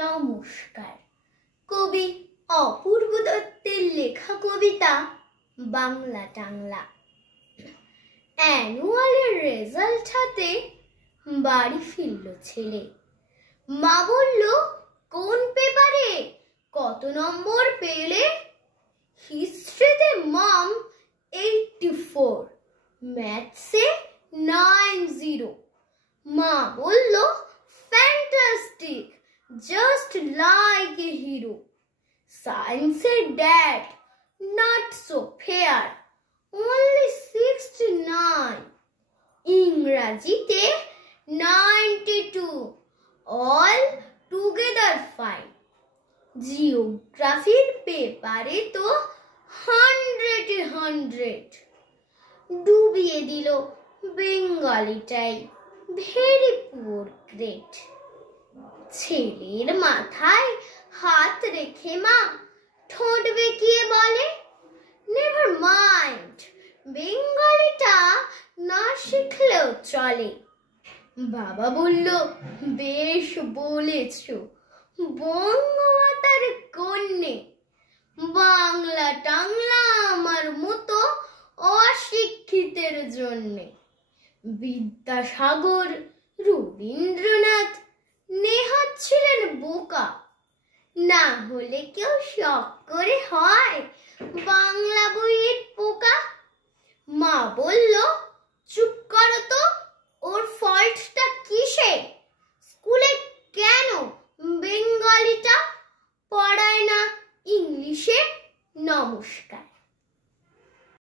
নমস্কার। কবি অপূর্ব দত্তের লেখা কবিতা বাংলা টাংলা। অ্যানুয়ালের রেজাল্ট হাতে বাড়ি ফিরল ছেলে। মা বলল, কোন পেপারে কত নম্বর পেলে? হিস্ট্রিতে মম 84, ম্যাথসে 90। মা বলল, fantastic, just like a hero. Science said that, not so fair, only 69. ইংরাজিতে 92, all together fine. জিওগ্রাফির পেপারে তো 100 ডুবিয়ে দিল বেঙ্গলিটাই, ভেরি পুয়ার গ্রেড। ছেলের মাথায় হাত রেখে মা ঠোঁট বেঁকিয়ে বলে, নেভার মাইন্ড, বেঙ্গলিটা না শিখলেও চলে। বাবা বলল, বেশ বলেছ, বঙ্গমাতার কন্যে, বাংলা টাংলা আমার মতো অশিক্ষিতের জন্যে। বিদ্যাসাগর, রবীন্দ্রনাথ, নেহাত ছিলেন বোকা, না হলে কেউ শখ করে হয় বাংলা বইয়ের পোকা। মা বলল, চুপ করো তো, ওর ফল্টটা কিসে? স্কুলে কেন বেঙ্গলিটা পড়ায় না ইংলিশে? নমস্কার।